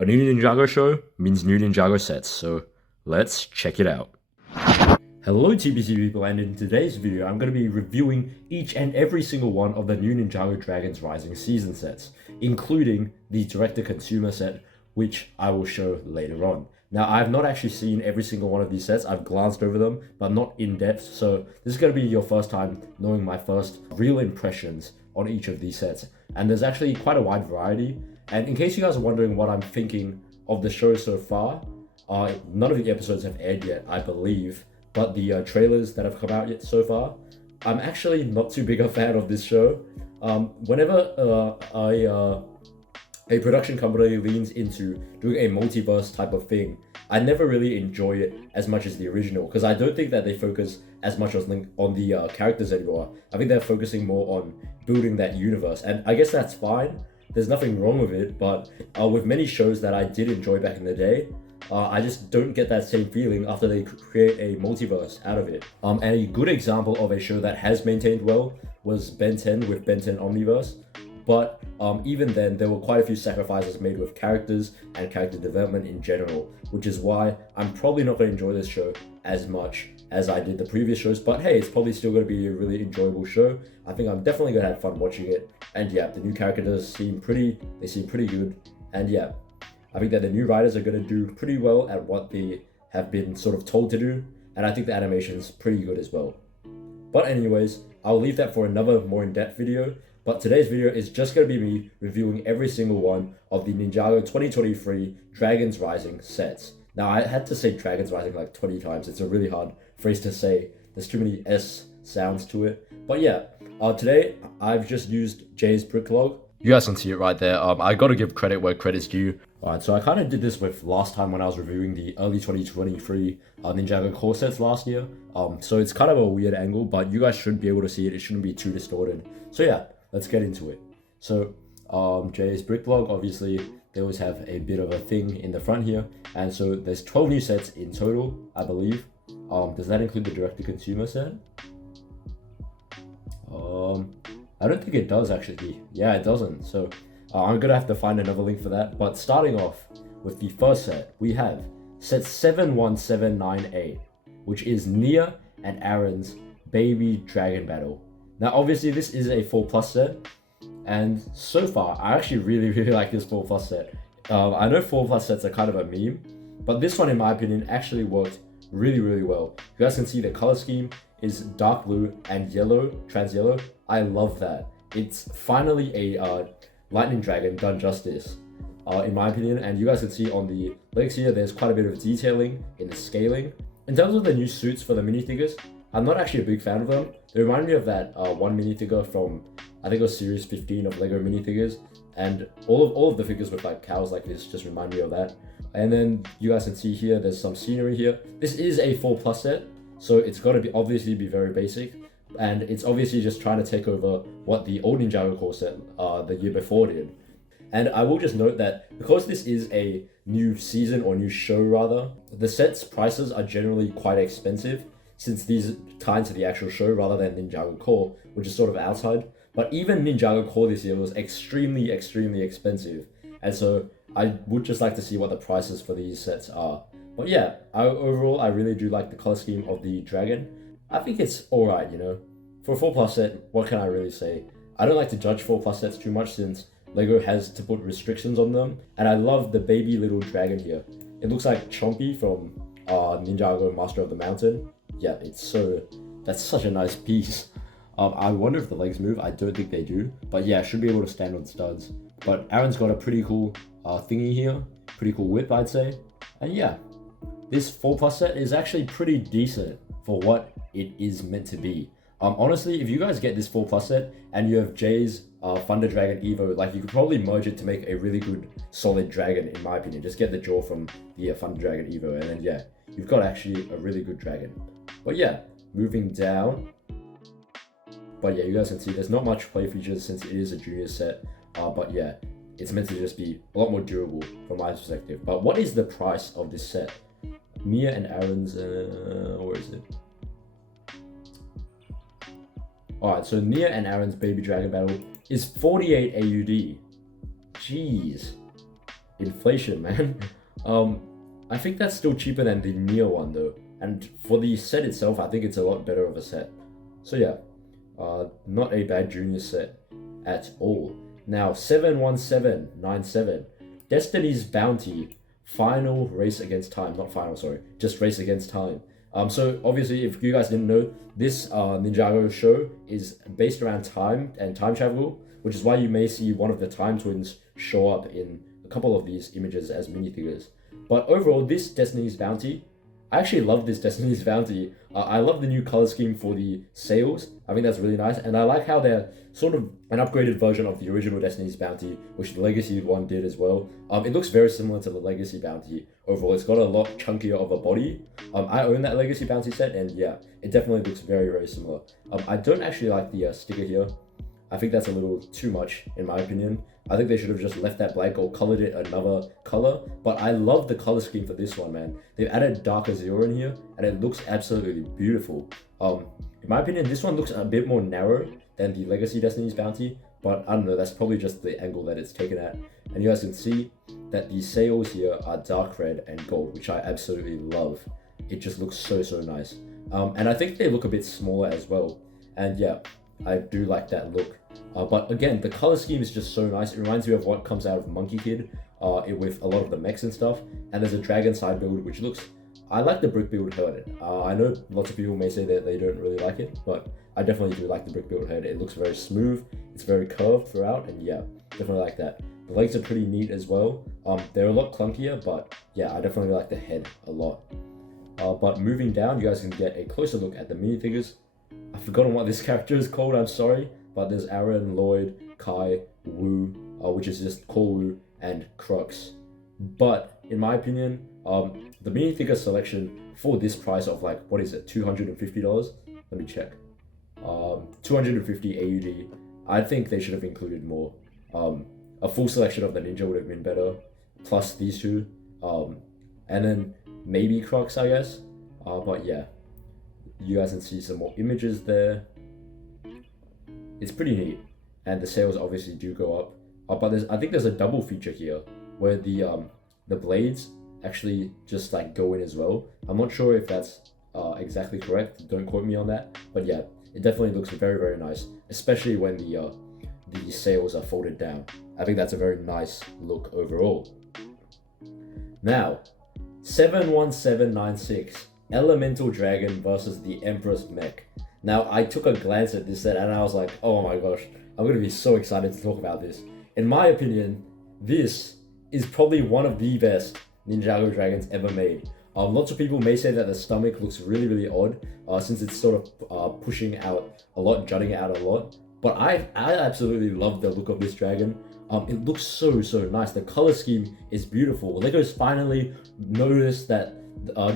A new Ninjago show means new Ninjago sets, so let's check it out. Hello TBC people, and in today's video I'm going to be reviewing each and every single one of the new Ninjago Dragons Rising season sets, including the direct-to-consumer set, which I will show later on. Now, I have not actually seen every single one of these sets. I've glanced over them, but not in depth, so this is going to be your first time knowing my first real impressions on each of these sets. And there's actually quite a wide variety. And in case you guys are wondering what I'm thinking of the show so far, none of the episodes have aired yet, I believe, but the trailers that have come out yet so far, I'm actually not too big a fan of this show. Whenever a production company leans into doing a multiverse type of thing, I never really enjoy it as much as the original, because I don't think that they focus as much on the characters anymore. I think they're focusing more on building that universe, and I guess that's fine. There's nothing wrong with it, but with many shows that I did enjoy back in the day, I just don't get that same feeling after they create a multiverse out of it. And a good example of a show that has maintained well was Ben 10 with Ben 10 Omniverse. But even then, there were quite a few sacrifices made with characters and character development in general, which is why I'm probably not going to enjoy this show as much as I did the previous shows. But hey, it's probably still going to be a really enjoyable show. I think I'm definitely going to have fun watching it. And yeah, the new characters seem pretty good. And yeah, I think that the new writers are going to do pretty well at what they have been sort of told to do. And I think the animation's pretty good as well. But anyways, I'll leave that for another more in-depth video. But today's video is just going to be me reviewing every single one of the Ninjago 2023 Dragons Rising sets. Now, I had to say Dragons Rising like 20 times. It's a really hard phrase to say. There's too many S sounds to it. But yeah, today I've just used Jay's Bricklog. You guys can see it right there. I got to give credit where credit's due. Alright, so I kind of did this with last time when I was reviewing the early 2023 Ninjago core sets last year. So it's kind of a weird angle, but you guys should be able to see it. It shouldn't be too distorted. So yeah, let's get into it. So Jay's Bricklog, obviously they always have a bit of a thing in the front here, and so there's 12 new sets in total, I believe. Does that include the direct-to-consumer set? I don't think it does actually. Yeah, it doesn't. So I'm gonna have to find another link for that. But starting off with the first set, we have set 71798, which is Nia and Aaron's Baby Dragon Battle. Now, obviously, this is a 4+ set, and so far, I actually really like this 4+ set. I know 4+ sets are kind of a meme, but this one, in my opinion, actually worked really well. You guys can see the color scheme is dark blue and yellow, trans yellow. I love that. It's finally a lightning dragon done justice, in my opinion, and you guys can see on the legs here, there's quite a bit of detailing in the scaling. In terms of the new suits for the minifigures, I'm not actually a big fan of them. They remind me of that one minifigure from, I think it was series 15 of Lego minifigures, and all of the figures with like cows like this just remind me of that. And then you guys can see here, there's some scenery here. This is a 4+ set, so it's got to be obviously be very basic, and it's obviously just trying to take over what the old Ninjago core set the year before did. And I will just note that because this is a new season, or new show rather, the set's prices are generally quite expensive, since these tie into the actual show rather than Ninjago Core, which is sort of outside. But even Ninjago Core this year was extremely expensive. And so I would just like to see what the prices for these sets are. But yeah, overall, I really do like the color scheme of the dragon. I think it's alright, you know. For a 4+ set, what can I really say? I don't like to judge 4+ sets too much, since Lego has to put restrictions on them. And I love the baby little dragon here. It looks like Chompy from Ninjago Master of the Mountain. Yeah, that's such a nice piece. I wonder if the legs move. I don't think they do, but yeah, should be able to stand on studs. But Aaron's got a pretty cool thingy here, pretty cool whip, I'd say. And yeah, this 4+ set is actually pretty decent for what it is meant to be. Honestly, if you guys get this 4+ set and you have Jay's Thunder Dragon Evo, like, you could probably merge it to make a really good solid dragon, in my opinion. Just get the jaw from the Thunder Dragon Evo, and then yeah, you've got actually a really good dragon. But yeah, moving down. But yeah, you guys can see there's not much play features since it is a junior set. But yeah, it's meant to just be a lot more durable from my perspective. But what is the price of this set? Mia and Aaron's, where is it? Alright, so Nia and Aaron's Baby Dragon Battle is 48 AUD. Jeez. inflation, man. I think that's still cheaper than the Neo one though. And for the set itself, I think it's a lot better of a set. So yeah, not a bad junior set at all. Now 71797, Destiny's Bounty, final race against time. Not final, sorry, just race against time. So obviously, if you guys didn't know, this Ninjago show is based around time and time travel, which is why you may see one of the time twins show up in a couple of these images as minifigures. But overall, this Destiny's Bounty, I actually love this Destiny's Bounty. I love the new color scheme for the sails. I think that's really nice, and I like how they're sort of an upgraded version of the original Destiny's Bounty, which the Legacy one did as well. It looks very similar to the Legacy Bounty overall. It's got a lot chunkier of a body. I own that Legacy Bounty set, and yeah, it definitely looks very, very similar. I don't actually like the sticker here. I think that's a little too much, in my opinion. I think they should have just left that blank or colored it another color. But I love the color scheme for this one, man. They've added dark azure in here, and it looks absolutely beautiful. In my opinion, this one looks a bit more narrow than the Legacy Destiny's Bounty, but I don't know, that's probably just the angle that it's taken at. And you guys can see that the sails here are dark red and gold, which I absolutely love. It just looks so, so nice. And I think they look a bit smaller as well. And yeah, I do like that look. But again, the color scheme is just so nice. It reminds me of what comes out of Monkey Kid with a lot of the mechs and stuff. And there's a dragon side build, which looks... I like the brick build head. I know lots of people may say that they don't really like it, but I definitely do like the brick build head. It looks very smooth. It's very curved throughout, and yeah, definitely like that. The legs are pretty neat as well. They're a lot clunkier, but yeah, I definitely like the head a lot. But moving down, you guys can get a closer look at the minifigures. I've forgotten what this character is called, I'm sorry, but there's Aaron, Lloyd, Kai, Wu, which is just Kowu, and Crux. But in my opinion, the minifigure selection for this price of like, what is it, $250? Let me check. 250 AUD. I think they should have included more. A full selection of the Ninja would have been better, plus these two. And then maybe Crux, I guess. But yeah, you guys can see some more images there. It's pretty neat, and the sales obviously do go up. But I think there's a double feature here where the blades actually just like go in as well. I'm not sure if that's exactly correct. Don't quote me on that. But yeah, it definitely looks very, very nice, especially when the sails are folded down. I think that's a very nice look overall. Now, 71796, Elemental Dragon versus the Empress Mech. Now, I took a glance at this set and I was like, oh my gosh, I'm going to be so excited to talk about this. In my opinion, this is probably one of the best Ninjago dragons ever made. Lots of people may say that the stomach looks really, really odd since it's sort of pushing out a lot, jutting out a lot. But I absolutely love the look of this dragon. It looks so, so nice. The color scheme is beautiful. Lego's finally noticed that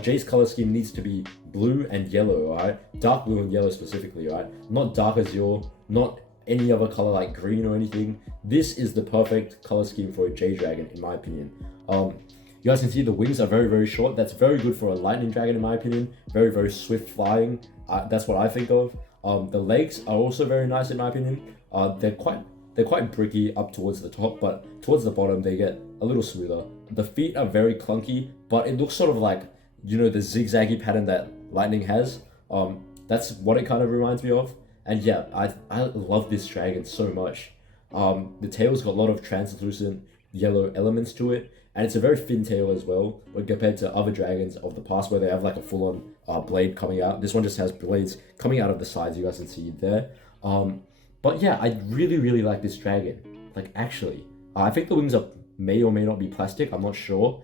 Jay's color scheme needs to be blue and yellow, alright? Dark blue and yellow specifically, right? Not dark azure, not any other color like green or anything. This is the perfect color scheme for a Jay dragon, in my opinion. You guys can see the wings are very, very short. That's very good for a lightning dragon, in my opinion. Very, very swift flying. That's what I think of. The legs are also very nice, in my opinion. They're quite bricky up towards the top, but towards the bottom they get a little smoother. The feet are very clunky, but it looks sort of like, you know, the zigzaggy pattern that lightning has. That's what it kind of reminds me of. And yeah, I love this dragon so much. The tail's got a lot of translucent yellow elements to it, and it's a very thin tail as well when compared to other dragons of the past where they have like a full-on blade coming out. This one just has blades coming out of the sides, you guys can see there. But yeah, I really, really like this dragon. Like, actually, I think the wings may or may not be plastic, I'm not sure.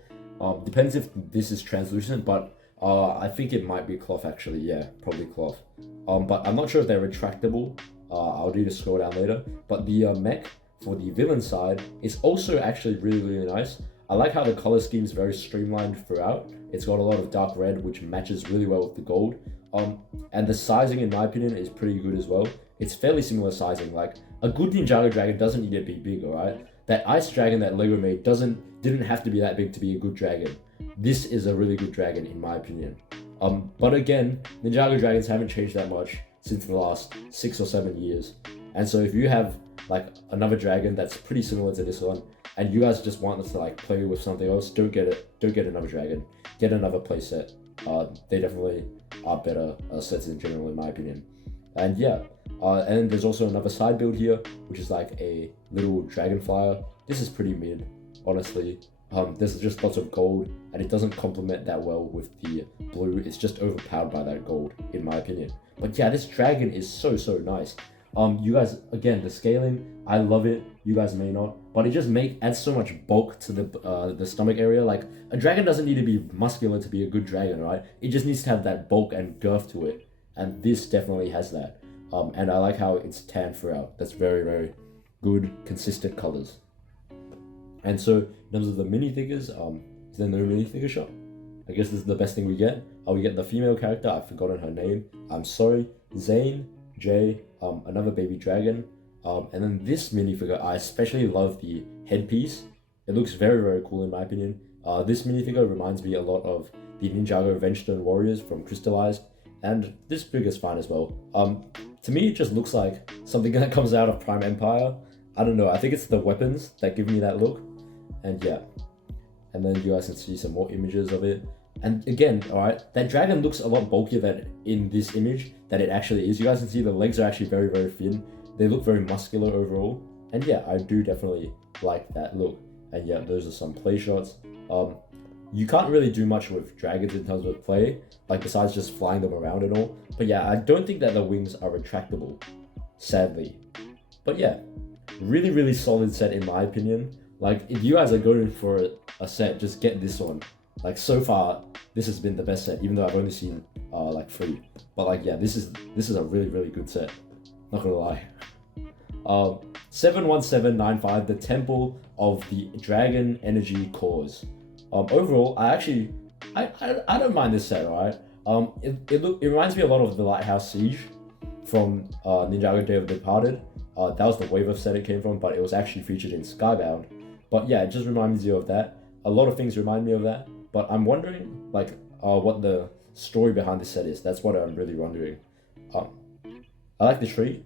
Depends if this is translucent, but I think it might be cloth actually, yeah, probably cloth. But I'm not sure if they're retractable. I'll need to scroll down later. But the mech for the villain side is also actually really, really nice. I like how the color scheme is very streamlined throughout. It's got a lot of dark red, which matches really well with the gold. And the sizing, in my opinion, is pretty good as well. It's fairly similar sizing. Like, a good Ninjago dragon doesn't need to be big, alright? That ice dragon that Lego made didn't have to be that big to be a good dragon. This is a really good dragon, in my opinion. But again, Ninjago dragons haven't changed that much since the last 6 or 7 years. And so if you have like another dragon that's pretty similar to this one, and you guys just want us to like play with something else, don't get it. Don't get another dragon. Get another playset. They definitely are better sets in general, in my opinion. And yeah, and there's also another side build here, which is like a little dragon flyer. This is pretty mid, honestly. There's just lots of gold, and it doesn't complement that well with the blue. It's just overpowered by that gold, in my opinion. But yeah, this dragon is so nice. You guys, again, the scaling, I love it. You guys may not, but it just adds so much bulk to the stomach area. Like, a dragon doesn't need to be muscular to be a good dragon, right? It just needs to have that bulk and girth to it, and this definitely has that. And I like how it's tan throughout. That's very good, consistent colors. And so, in terms of the minifigures, is there no minifigure shop? I guess this is the best thing we get. We get the female character. I've forgotten her name. I'm sorry. Zane, Jay, another baby dragon, and then this minifigure. I especially love the headpiece. It looks very cool in my opinion. This minifigure reminds me a lot of the Ninjago Vengestone Warriors from Crystallized, and this figure is fine as well. To me, it just looks like something that comes out of Prime Empire. I don't know. I think it's the weapons that give me that look, and yeah. And then you guys can see some more images of it. And again, alright, that dragon looks a lot bulkier than in this image that it actually is. You guys can see the legs are actually very thin. They look very muscular overall. And yeah, I do definitely like that look. And yeah, those are some play shots. You can't really do much with dragons in terms of play, like besides just flying them around and all. But yeah, I don't think that the wings are retractable, sadly. But yeah, really solid set in my opinion. Like, if you guys are going for a set, just get this one. Like, so far, this has been the best set, even though I've only seen like 3. But like, yeah, this is a really good set. Not gonna lie. 71795, the Temple of the Dragon Energy Cores. Overall, I don't mind this set, alright. It reminds me a lot of the Lighthouse Siege from Ninjago Day of the Departed. That was the wave of set it came from, but it was actually featured in Skybound. But yeah, it just reminds you of that. A lot of things remind me of that. But I'm wondering, like, what the story behind this set is. That's what I'm really wondering. I like the tree.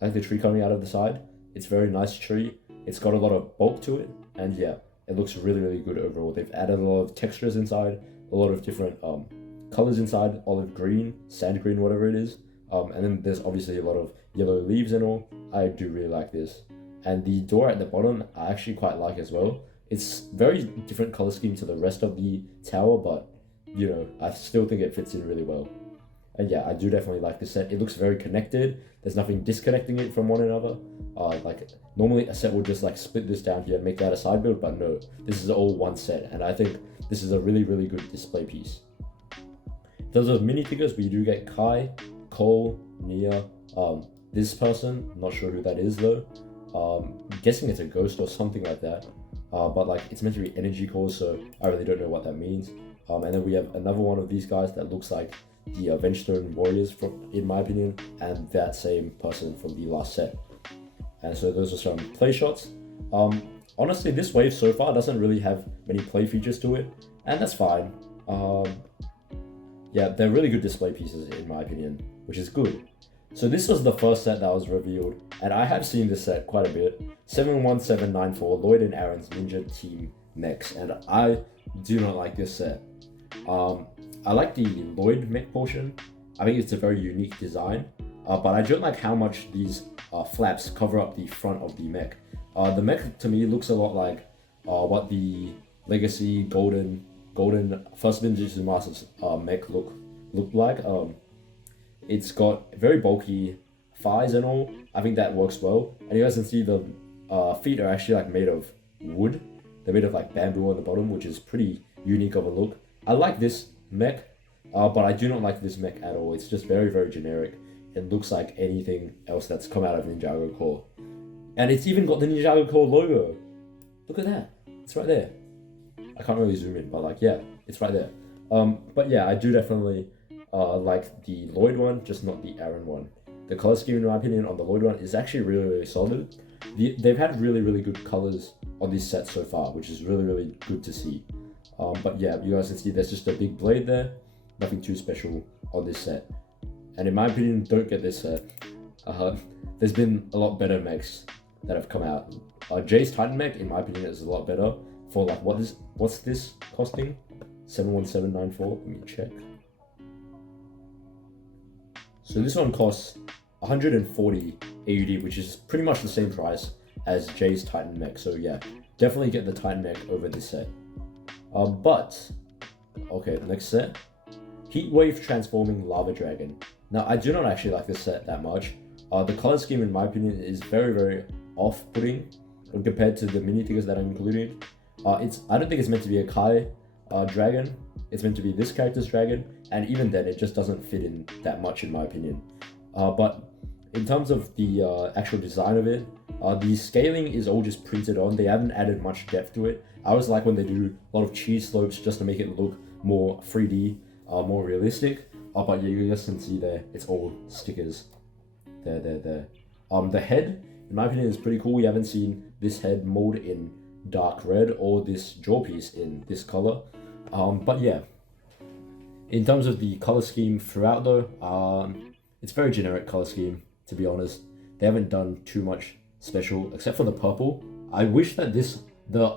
I like the tree coming out of the side. It's a very nice tree. It's got a lot of bulk to it. And yeah, it looks really good overall. They've added a lot of textures inside, a lot of different colors inside, olive green, sand green, whatever it is. And then there's obviously a lot of yellow leaves and all. I do really like this. And the door at the bottom, I actually quite like as well. It's very different color scheme to the rest of the tower, but you know, I still think it fits in really well. And yeah, I do definitely like this set. It looks very connected. There's nothing disconnecting it from one another. Like, normally a set would just like split this down here and make that a side build, but no, this is all one set, and I think this is a really good display piece. In terms of minifigures, we do get Kai, Cole, Nia, this person, not sure who that is though. Guessing it's a ghost or something like that. But like, it's meant to be energy cores, so I really don't know what that means. And then we have another one of these guys that looks like the Vengestone Warriors, in my opinion, and that same person from the last set. And so those are some play shots. Honestly, this wave so far doesn't really have many play features to it, and that's fine. Yeah, they're really good display pieces in my opinion, which is good. So this was the first set that was revealed, and I have seen this set quite a bit. 71794, Lloyd and Aaron's Ninja Team Mechs, and I do not like this set. I like the Lloyd mech portion. I think it's a very unique design, but I don't like how much these flaps cover up the front of the mech. The mech to me looks a lot like what the Legacy Golden First Ninjutsu Masters mech looked like. It's got very bulky thighs and all. I think that works well. And you guys can see the feet are actually like made of wood. They're made of like bamboo on the bottom, which is pretty unique of a look. I like this mech, but I do not like this mech at all. It's just very generic. It looks like anything else that's come out of Ninjago Core. And it's even got the Ninjago Core logo. Look at that. It's right there. I can't really zoom in, but like, yeah, it's right there. But yeah, I do definitely like the Lloyd one, just not the Aaron one. The color scheme, in my opinion, on the Lloyd one is actually really solid. They've had really good colors on this set so far, which is really good to see. But yeah, you guys can see there's just a big blade there. Nothing too special on this set. And in my opinion, don't get this set. There's been a lot better mechs that have come out. Jay's Titan mech, in my opinion, is a lot better for like what's this costing? 71794. Let me check. So this one costs 140 AUD, which is pretty much the same price as Jay's Titan mech. So yeah, definitely get the Titan mech over this set. But okay, next set, Heatwave Transforming Lava Dragon. Now I do not actually like this set that much. The color scheme, in my opinion, is very, very off-putting when compared to the minifigures that I'm including. I don't think it's meant to be a Kai dragon. It's meant to be this character's dragon, and even then, it just doesn't fit in that much, in my opinion. But in terms of the actual design of it, the scaling is all just printed on. They haven't added much depth to it. I always like when they do a lot of cheese slopes just to make it look more 3D, more realistic. But yeah, you guys can see there, it's all stickers. There. The head, in my opinion, is pretty cool. We haven't seen this head mold in dark red or this jaw piece in this color. But yeah, in terms of the color scheme throughout though, it's very generic color scheme, to be honest. They haven't done too much special except for the purple. I wish that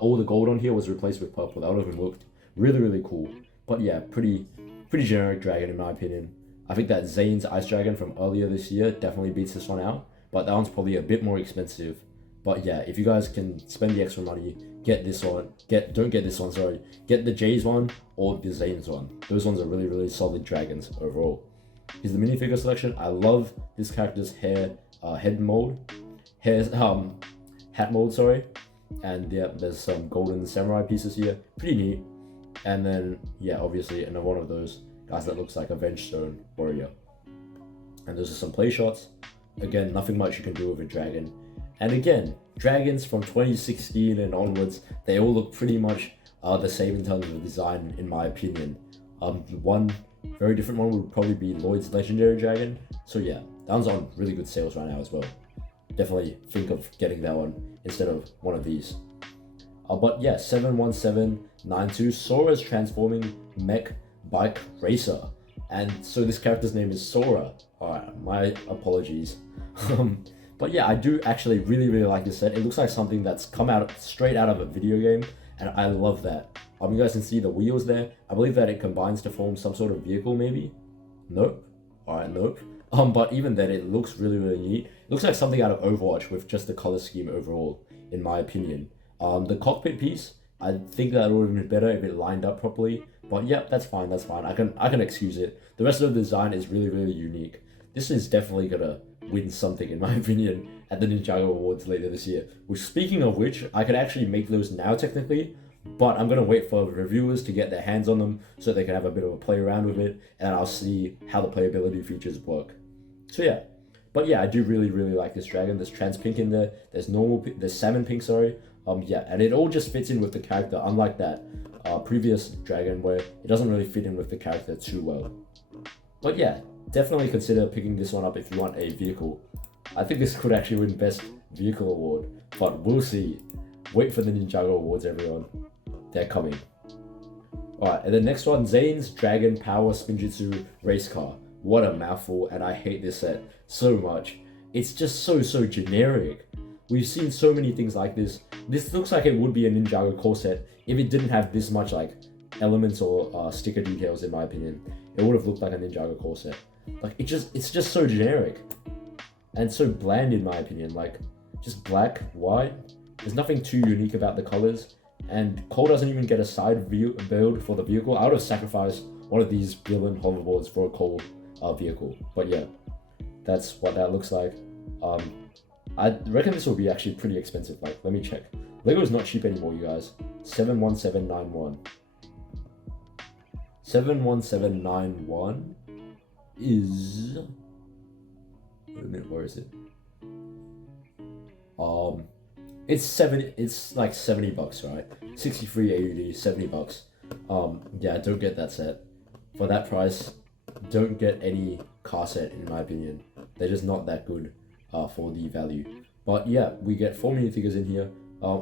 all the gold on here was replaced with purple. That would have looked really, really cool. But yeah, pretty generic dragon in my opinion. I think that Zane's Ice Dragon from earlier this year definitely beats this one out, but that one's probably a bit more expensive. But yeah, if you guys can spend the extra money, get this one. Don't get this one, sorry. Get the Jay's one or the Zane's one. Those ones are really, really solid dragons overall. Here's the minifigure selection. I love this character's head mold. Hat mold, sorry. And yeah, there's some golden samurai pieces here. Pretty neat. And then, yeah, obviously another one of those guys that looks like a Vengestone warrior. And those are some play shots. Again, nothing much you can do with a dragon. And again, dragons from 2016 and onwards, they all look pretty much the same in terms of design, in my opinion. One very different one would probably be Lloyd's Legendary Dragon. So yeah, that one's on really good sales right now as well. Definitely think of getting that one instead of one of these. But yeah, 71792, Sora's Transforming Mech Bike Racer. And so this character's name is Sora. Alright, my apologies. But yeah, I do actually really, really like this set. It looks like something that's come out straight out of a video game, and I love that. You guys can see the wheels there. I believe that it combines to form some sort of vehicle, maybe? Nope. Alright, nope. But even then, it looks really, really neat. It looks like something out of Overwatch with just the color scheme overall, in my opinion. The cockpit piece, I think that would have been better if it lined up properly. But yeah, that's fine. I can excuse it. The rest of the design is really, really unique. This is definitely gonna win something, in my opinion, at the Ninjago Awards later this year. Which, speaking of which, I could actually make those now technically, but I'm gonna wait for reviewers to get their hands on them so they can have a bit of a play around with it, and I'll see how the playability features work. So yeah, but yeah, I do really, really like this dragon. There's trans pink in there. There's salmon pink, sorry. Yeah, and it all just fits in with the character, unlike that previous dragon where it doesn't really fit in with the character too well. But yeah, definitely consider picking this one up if you want a vehicle. I think this could actually win Best Vehicle Award, but we'll see. Wait for the Ninjago Awards, everyone. They're coming. Alright, and the next one, Zane's Dragon Power Spinjitzu Race Car. What a mouthful, and I hate this set so much. It's just so generic. We've seen so many things like this. This looks like it would be a Ninjago core set if it didn't have this much like elements or sticker details, in my opinion. It would have looked like a Ninjago core set. Like it's just so generic and so bland, in my opinion. Like just black, white. There's nothing too unique about the colors, and Cole doesn't even get a side build for the vehicle. I would have sacrificed one of these villain hoverboards for a Cole vehicle. But yeah, that's what that looks like. I reckon this will be actually pretty expensive. Like, let me check. Lego is not cheap anymore, you guys. 71791. 71791 is... Wait a minute, where is it? It's like 70 bucks, right? 63 AUD, 70 bucks. Yeah, don't get that set. For that price, don't get any car set, in my opinion. They're just not that good for the value. But yeah, we get 4 minifigures in here.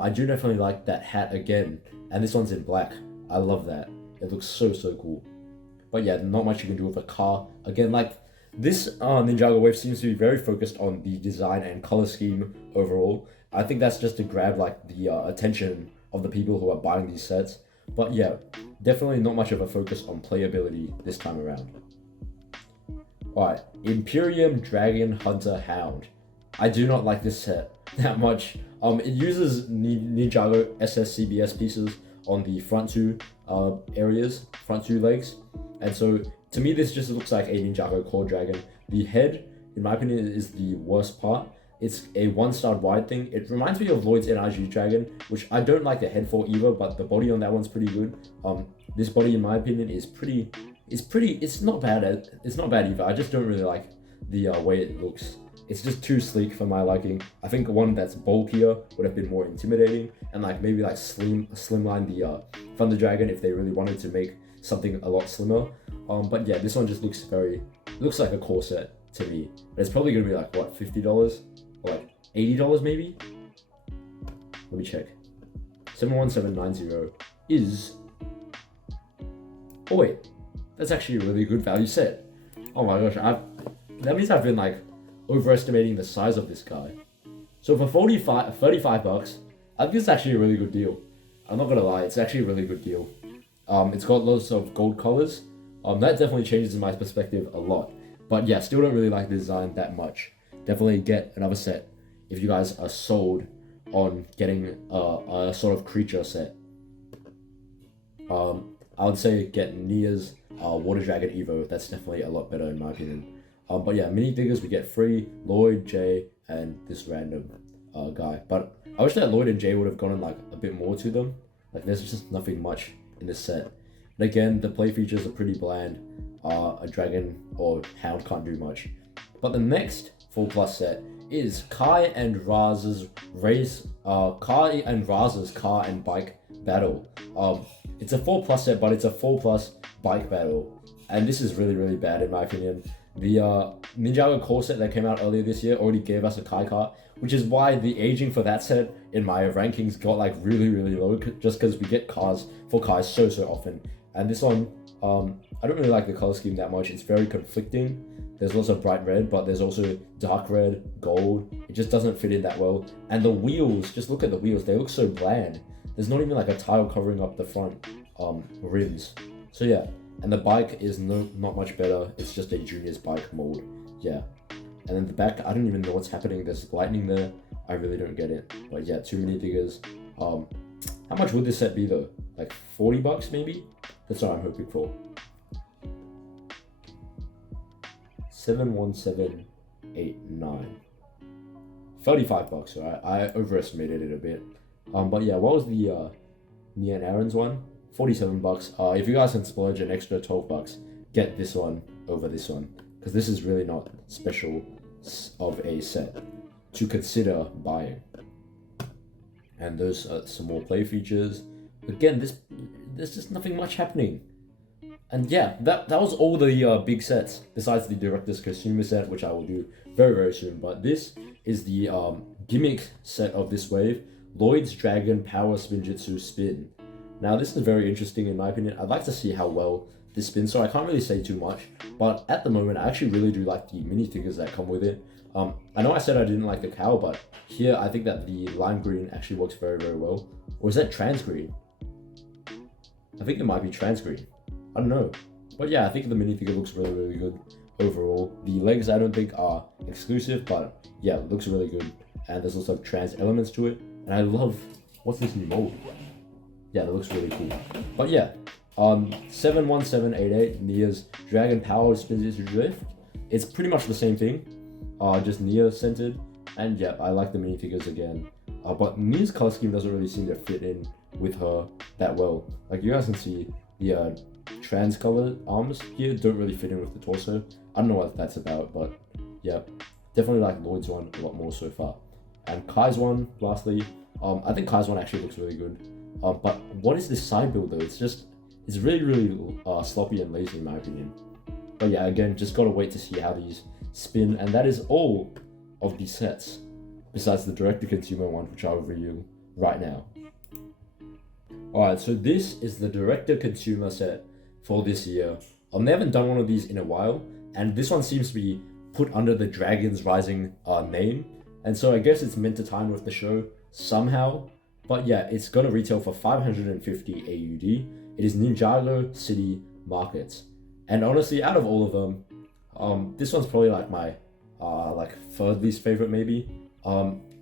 I do definitely like that hat again, and this one's in black. I love that. It looks so cool. But yeah, not much you can do with a car. Again, like this Ninjago wave seems to be very focused on the design and color scheme overall. I think that's just to grab like the attention of the people who are buying these sets. But yeah, definitely not much of a focus on playability this time around. Alright, Imperium Dragon Hunter Hound. I do not like this set that much. It uses Ninjago SSCBS pieces on the front two front two legs. And so to me this just looks like a Ninjago core dragon. The head, in my opinion, is the worst part. It's a one-star wide thing. It reminds me of Lloyd's NRG Dragon, which I don't like the head for either, but the body on that one's pretty good. This body, in my opinion, is pretty. It's not bad. It's not bad either. I just don't really like the way it looks. It's just too sleek for my liking. I think one that's bulkier would have been more intimidating, and like maybe like slimline the Thunder Dragon if they really wanted to make something a lot slimmer. But yeah, this one just looks like a core set to me. It's probably gonna be like what, $50 or like $80 maybe. Let me check. 71790 is. Oh wait, that's actually a really good value set. Oh my gosh, that means I've been like overestimating the size of this guy. So for 35 bucks, I think it's actually a really good deal. I'm not gonna lie, it's actually a really good deal. It's got lots of gold colors. That definitely changes my perspective a lot. But yeah, still don't really like the design that much. Definitely get another set if you guys are sold on getting a sort of creature set. I would say get Nia's Water Dragon Evo. That's definitely a lot better in my opinion. But yeah, minifigures we get free, Lloyd, Jay, and this random guy. But I wish that Lloyd and Jay would have gotten like a bit more to them. Like there's just nothing much in this set. And again, the play features are pretty bland. A dragon or hound can't do much. But the next full plus set is Kai and Raz's car and bike battle. It's a 4+ set, but it's a 4+ bike battle, and this is really, really bad in my opinion. The Ninjago core set that came out earlier this year already gave us a Kai car, which is why the aging for that set in my rankings got like really, really low, just because we get cars for Kai so often. And this one, I don't really like the color scheme that much. It's very conflicting. There's lots of bright red, but there's also dark red, gold. It just doesn't fit in that well. And the wheels, just look at the wheels. They look so bland. There's not even like a tile covering up the front rims. So yeah, and the bike is not much better. It's just a junior's bike mold. Yeah. And then the back, I don't even know what's happening. There's lightning there. I really don't get it. But yeah, too many figures. How much would this set be though? Like 40 bucks maybe? That's what I'm hoping for. 71789. 35 bucks, right? I overestimated it a bit. But yeah, what was the Nia and Aaron's one? 47 bucks. If you guys can splurge an extra 12 bucks, get this one over this one, because this is really not special of a set to consider buying. And those are some more play features. Again, there's just nothing much happening. And yeah, that was all the big sets, besides the Director's Consumer set, which I will do very, very soon. But this is the gimmick set of this wave, Lloyd's Dragon Power Spinjitzu Spin. Now this is very interesting in my opinion. I'd like to see how well this spins, so I can't really say too much. But at the moment, I actually really do like the minifigures that come with it. I know I said I didn't like the cow, but here I think that the lime green actually works very, very well. Or is that trans green? I think it might be trans green. I don't know. But yeah, I think the minifigure looks really, really good overall. The legs I don't think are exclusive, but yeah, it looks really good. And there's also trans elements to it. And I love, what's this new mold? Yeah, that looks really cool. But yeah, 71788, Nia's Dragon Power Spinjitzu Drift. It's pretty much the same thing, just Nia centered. And yeah, I like the minifigures again. But Nia's color scheme doesn't really seem to fit in with her that well. Like you guys can see, the trans color arms here don't really fit in with the torso. I don't know what that's about, but yeah, definitely like Lloyd's one a lot more so far. And Kai's one, lastly, I think Kai's one actually looks really good. But what is this side build though? It's really, really sloppy and lazy in my opinion. But yeah, again, just gotta wait to see how these spin. And that is all of these sets, besides the direct-to-consumer one, which I'll review right now. Alright, so this is the direct-to-consumer set for this year. They haven't done one of these in a while, and this one seems to be put under the Dragons Rising name. And so I guess it's meant to time with the show somehow. But yeah, it's gonna retail for 550 AUD. It is Ninjago City Markets. And honestly, out of all of them, this one's probably like my like third least favorite maybe.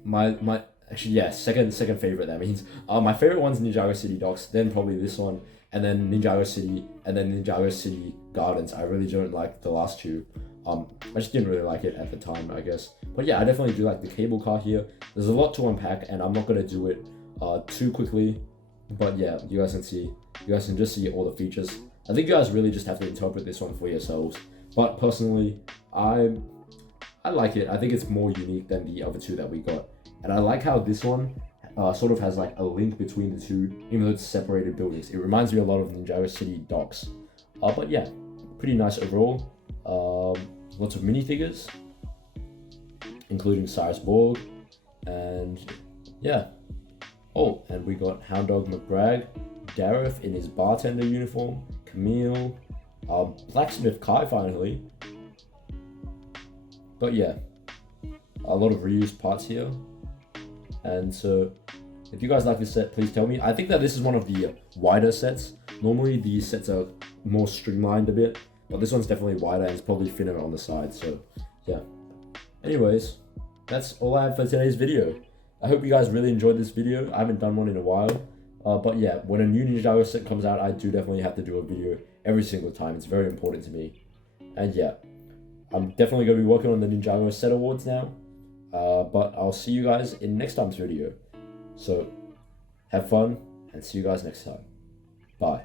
My actually yeah, second favorite that means. My favorite one's Ninjago City Docks, then probably this one, and then Ninjago City, and then Ninjago City Gardens. I really don't like the last two. I just didn't really like it at the time, I guess. But yeah, I definitely do like the cable car here. There's a lot to unpack, and I'm not gonna do it too quickly. But yeah, you guys can just see all the features. I think you guys really just have to interpret this one for yourselves. But personally, I like it. I think it's more unique than the other two that we got. And I like how this one sort of has like a link between the two, even though it's separated buildings. It reminds me a lot of Ninjago City Docks. But yeah, pretty nice overall. Lots of minifigures, including Cyrus Borg, and yeah. Oh, and we got Hound Dog McBragg, Dareth in his bartender uniform, Camille, Blacksmith Kai finally. But yeah, a lot of reused parts here. And so, if you guys like this set, please tell me. I think that this is one of the wider sets. Normally these sets are more streamlined a bit, but this one's definitely wider and it's probably thinner on the side. So yeah. Anyways, that's all I have for today's video. I hope you guys really enjoyed this video. I haven't done one in a while. But yeah, when a new Ninjago set comes out, I do definitely have to do a video every single time. It's very important to me. And yeah, I'm definitely going to be working on the Ninjago set awards now. But I'll see you guys in next time's video. So have fun and see you guys next time. Bye.